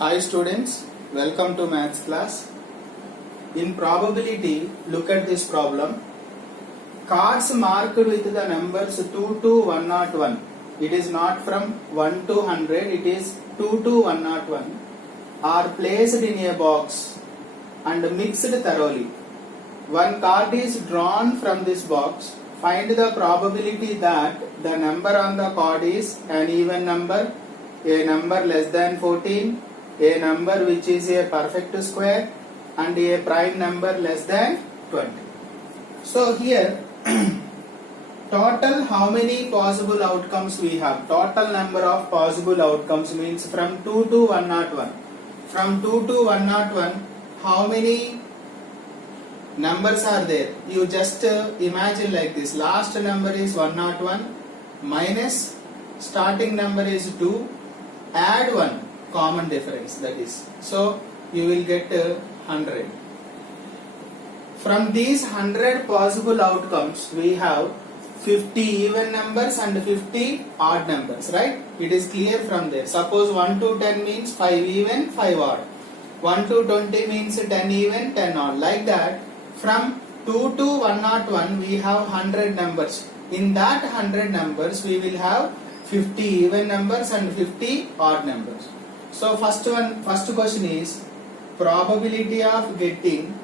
Hi students, welcome to maths class. In probability, look at this problem. Cards marked with the numbers 2 to 101. It is not from 1 to 100, it is 2 to 101 are placed in a box and mixed thoroughly. One card is drawn from this box. Find the probability that the number on the card is an even number, a number less than 14, a number which is a perfect square, and a prime number less than 20. So here total how many possible outcomes we have? Total number of possible outcomes means from 2 to 101. From 2 to 101 how many numbers are there? You just imagine like this. Last number is 101 minus starting number is 2, add 1 common difference, that is. So you will get 100. From these 100 possible outcomes we have 50 even numbers and 50 odd numbers, right? It is clear from there. Suppose 1 to 10 means 5 even, 5 odd. 1 to 20 means 10 even, 10 odd. Like that, from 2 to 101 we have 100 numbers. In that 100 numbers we will have 50 even numbers and 50 odd numbers. So first question is probability of getting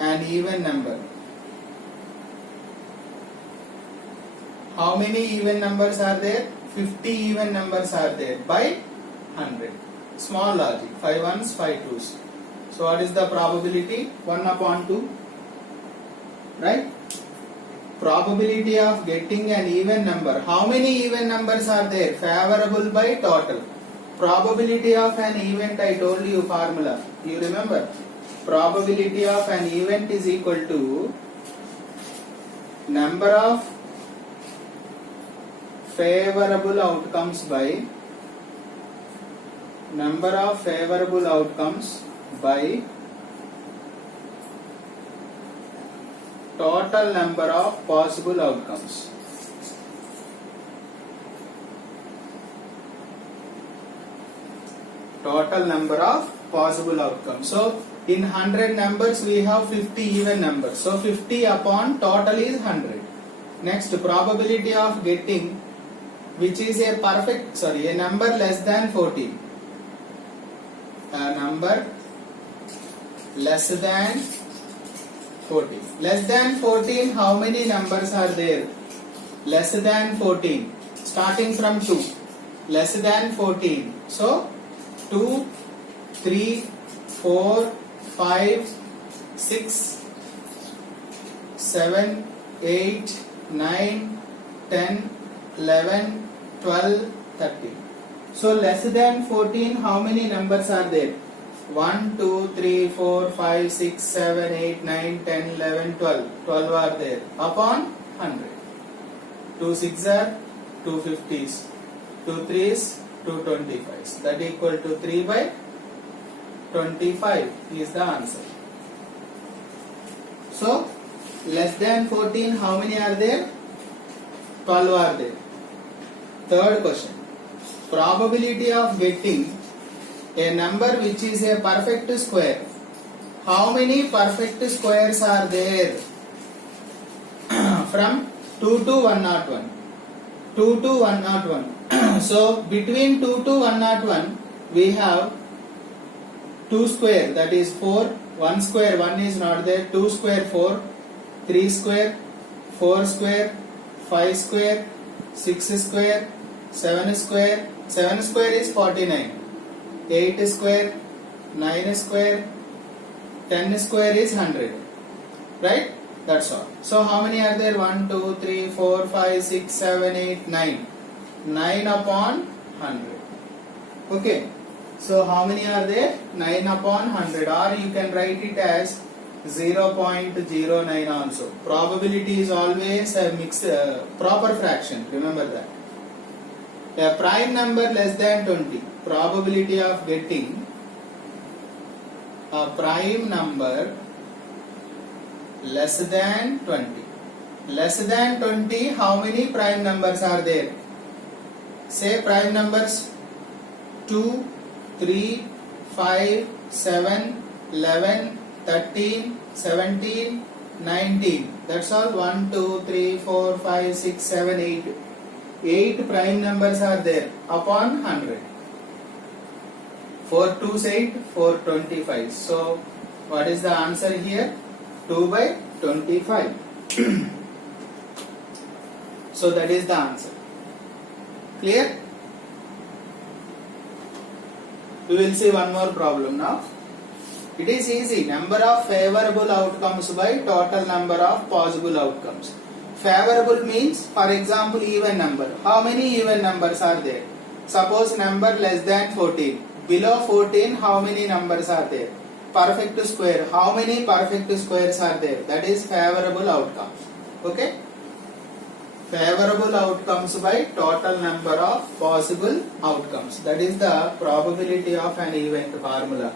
an even number. How many even numbers are there? 50 even numbers are there by 100. Small logic, 5 ones, 5 twos. So what is the probability? 1 upon 2, right? Probability of getting an even number. How many even numbers are there? Favorable by total. Probability of an event, I told you formula. You remember? Probability of an event is equal to number of favorable outcomes by number of favorable outcomes by total number of possible outcomes. Total number of possible outcomes. So in 100 numbers we have 50 even numbers. So 50 upon total is 100. Next, probability of getting which is a number less than 14. A number less than 14. Less than 14, how many numbers are there? Less than 14. Starting from 2. Less than 14. So 2, 3, 4, 5, 6, 7, 8, 9, 10, 11, 12, 13. So less than 14, how many numbers are there? 1, 2, 3, 4, 5, 6, 7, 8, 9, 10, 11, 12. 12 are there upon 100. 2 6s are 2 50s. 2 3s 2 25s. That equal to 3 by 25 is the answer. So less than 14, how many are there? 12 are there. Third question. Probability of getting a number which is a perfect square. How many perfect squares are there? From 2 to 101. 2 to 101. So between 2 to 101 we have 2 square, that is 4. 1 square, 1 is not there. 2 square 4. 3 square, 4 square, 5 square, 6 square, 7 square. 7 square is 49. 8 square, 9 square, 10 square is 100. Right? That's all. So how many are there? 1, 2, 3, 4, 5, 6, 7, 8, 9. 9 upon 100. Okay. So how many are there? 9 upon 100. Or you can write it as 0.09 also. Probability is always a mixed proper fraction. Remember that. A prime number less than 20. Probability of getting a prime number less than 20. Less than 20, how many prime numbers are there? Say prime numbers 2, 3, 5, 7, 11, 13, 17, 19. That's all. 1, 2, 3, 4, 5, 6, 7, 8. 8 prime numbers are there upon 100. 4 2s 8, 4 25. So what is the answer here? 2 by 25. So that is the answer. Clear? We will see one more problem now. It is easy. Number of favorable outcomes by total number of possible outcomes. Favorable means, for example, even number. How many even numbers are there? Suppose number less than 14. Below 14, how many numbers are there? Perfect square. How many perfect squares are there? That is favorable outcomes. Okay? Favorable outcomes by total number of possible outcomes. That is the probability of an event formula.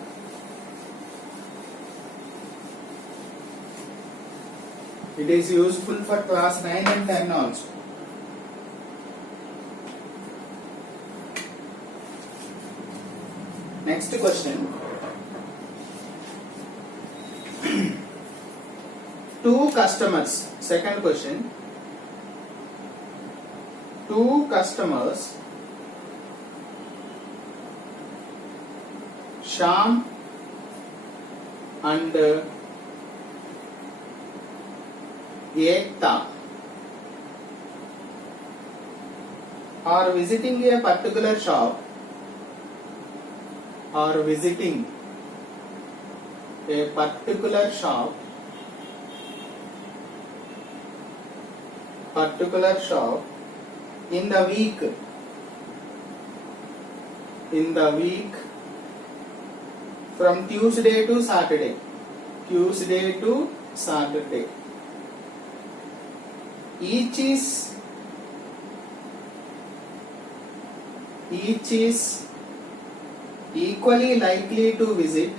It is useful for class 9 and 10 also. Next question. Two customers. Second question. Two customers, Shyam and Ekta, are visiting a particular shop. Are visiting a particular shop. In the week from Tuesday to Saturday. Each is equally likely to visit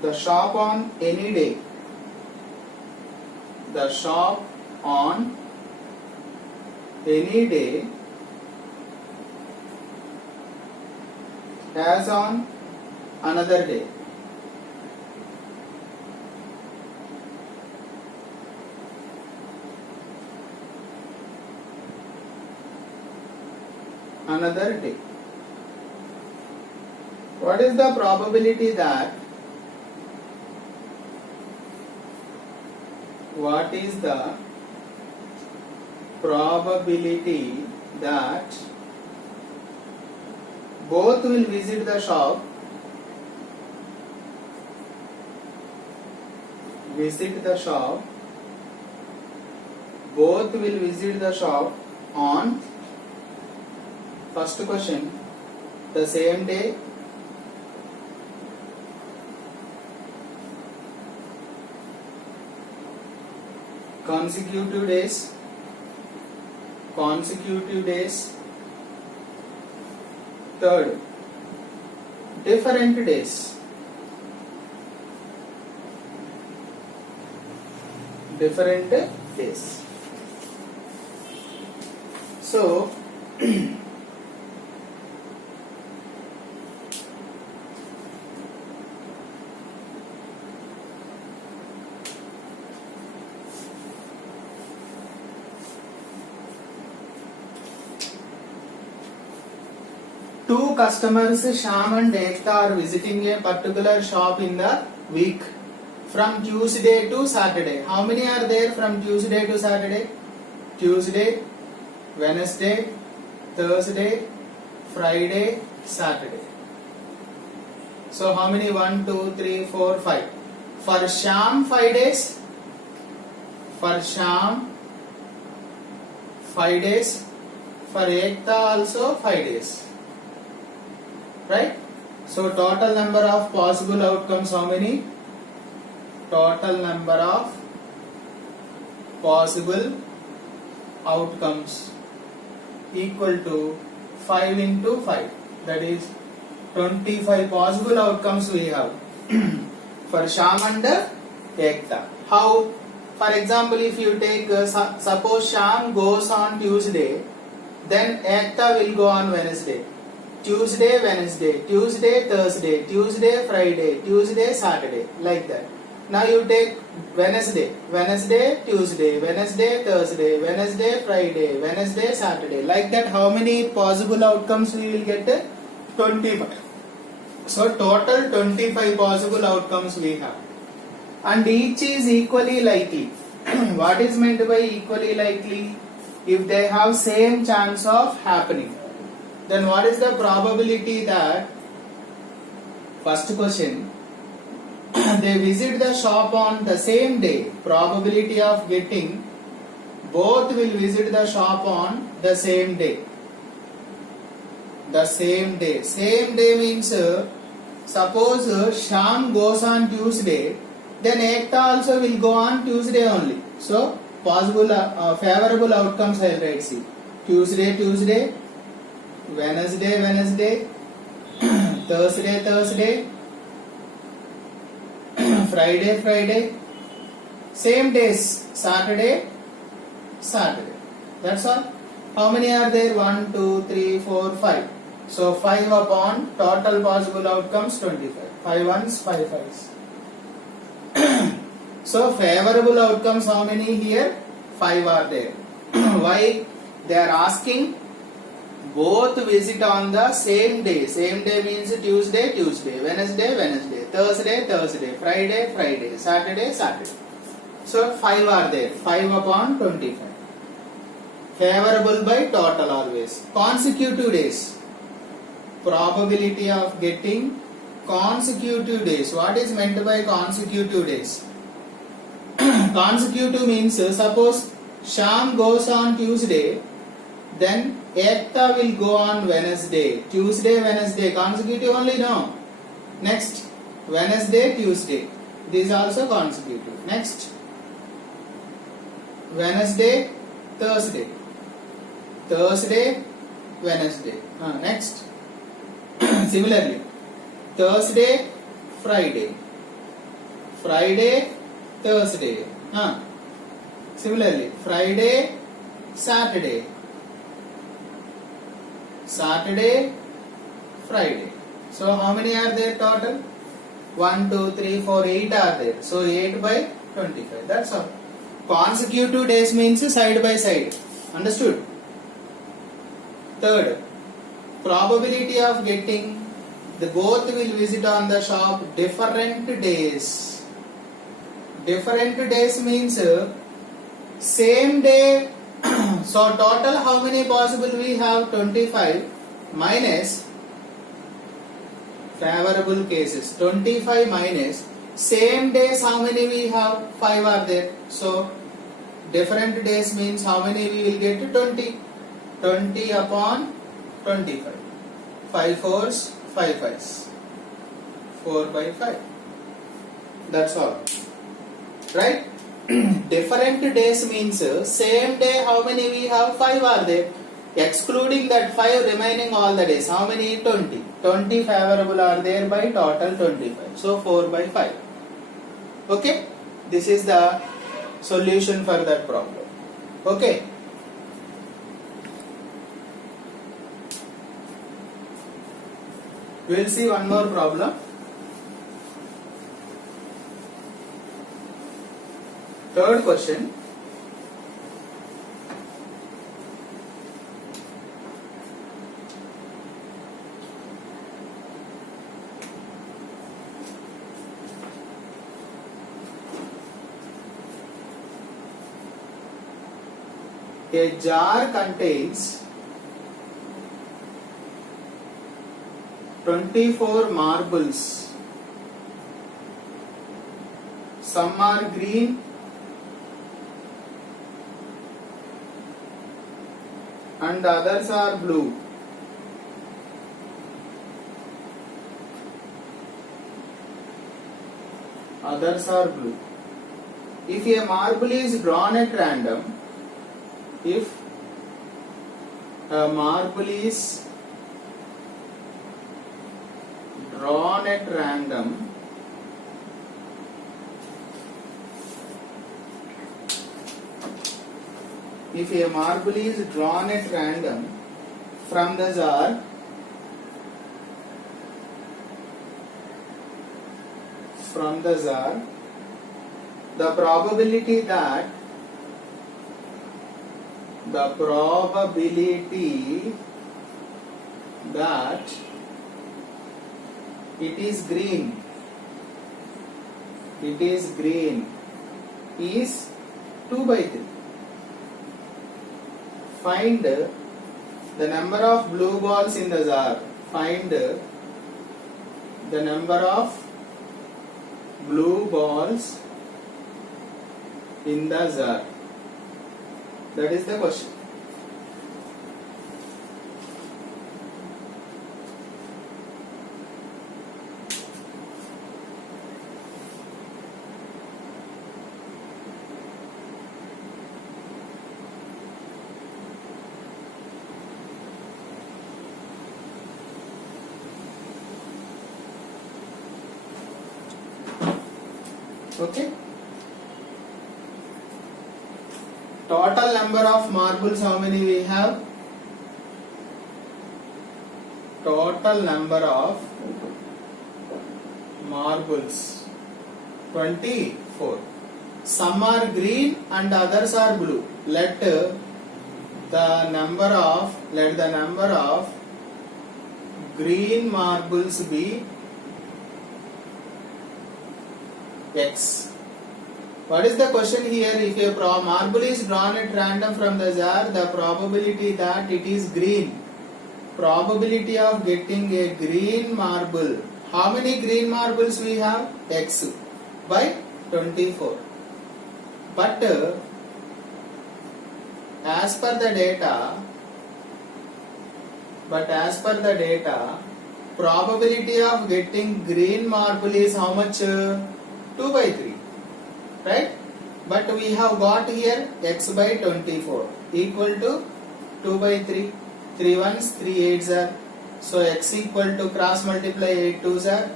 the shop on any day. The shop on any day as on another day. Another day. What is the probability that both will visit the shop both will visit the shop on, first question, the same day, consecutive days, third, different days. So two customers, Shyam and Ekta, are visiting a particular shop in the week from Tuesday to Saturday. How many are there from Tuesday to Saturday? Tuesday, Wednesday, Thursday, Friday, Saturday. So how many? 1, 2, 3, 4, 5. For Shyam 5 days. For Shyam 5 days. For Ekta also 5 days. Right? So total number of possible outcomes, how many? Total number of possible outcomes equal to 5 into 5. That is 25 possible outcomes we have for Shyam and Ekta. How? for example, if you take suppose Sham goes on Tuesday, then Ekta will go on Wednesday. Tuesday, Wednesday, Tuesday, Thursday, Tuesday, Friday, Tuesday, Saturday, like that. Now you take Wednesday, Wednesday, Tuesday, Wednesday, Thursday, Wednesday, Friday, Wednesday, Saturday. Like that, how many possible outcomes we will get? 25. So total 25 possible outcomes we have. And each is equally likely. What is meant by equally likely? If they have same chance of happening. Then what is the probability that, first question, they visit the shop on the same day? Probability of getting both will visit the shop on the same day. The same day. Same day means suppose Sham goes on Tuesday, then Ekta also will go on Tuesday only. So possible favorable outcomes I will write. See, Tuesday, Tuesday, Wednesday, Wednesday, Thursday, Thursday, Friday, Friday, same days, Saturday, Saturday. That's all. How many are there? 1, 2, 3, 4, 5. So 5 upon total possible outcomes 25. 5 ones, 5 fives. So favorable outcomes how many here? 5 are there. Why? They are asking both visit on the same day. Same day means Tuesday, Tuesday, Wednesday, Wednesday, Thursday, Thursday, Friday, Friday, Saturday, Saturday. So 5 are there. 5 upon 25. Favorable by total always. Consecutive days. Probability of getting consecutive days. What is meant by consecutive days? Consecutive means suppose Sham goes on Tuesday, then Ekta will go on Wednesday. Tuesday, Wednesday. Consecutive only? No. Next. Wednesday, Tuesday. This is also consecutive. Next. Wednesday, Thursday. Thursday, Wednesday. Next. Similarly. Thursday, Friday. Friday, Thursday. Similarly. Friday, Saturday. Saturday, Friday. So how many are there total? 1, 2, 3, 4, 8 are there. So 8 by 25. That's all. Consecutive days means side by side. Understood? Third, probability of getting the both will visit on the shop different days. Different days means same day. So total how many possible we have? 25 minus favorable cases. 25 minus same days how many we have? 5 are there. So different days means how many we will get? 20. 20 upon 25. 5 fours, 5 fives. 4 by 5. That's all. Right? Different days means same day how many we have? 5 are there. Excluding that 5 remaining all the days. How many? 20. 20 favorable are there by total 25. So 4 by 5. Okay? This is the solution for that problem. Okay? We will see one more problem. Third question. A jar contains 24 marbles. Some are green and others are blue. Others are blue. If a marble is drawn at random, if a marble is drawn at random, if a marble is drawn at random from the jar, the probability that it is green is 2 by 3. Find the number of blue balls in the jar. Find the number of blue balls in the jar. That is the question. Okay. Total number of marbles, how many we have? Total number of marbles 24. Some are green and others are blue. Let the number of green marbles be X. What is the question here? If a marble is drawn at random from the jar, the probability that it is green, probability of getting a green marble, how many green marbles we have? X by 24. But as per the data, probability of getting green marble is how much? 2 by 3, right? But we have got here X by 24 equal to 2 by 3. 3 ones, 3 8s are. So X equal to cross multiply 8 2s are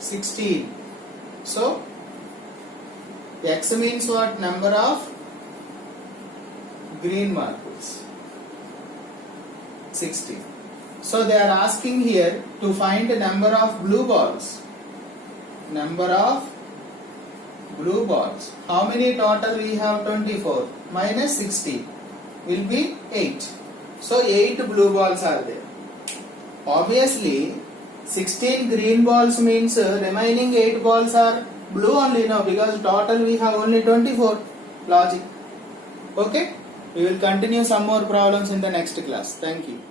16. So X means what? Number of green marbles 16. So they are asking here to find the number of blue balls. How many total we have? 24 minus 16 will be 8. So 8 blue balls are there. Obviously 16 green balls means remaining 8 balls are blue only now, because total we have only 24. Logic. Okay. We will continue some more problems in the next class. Thank you.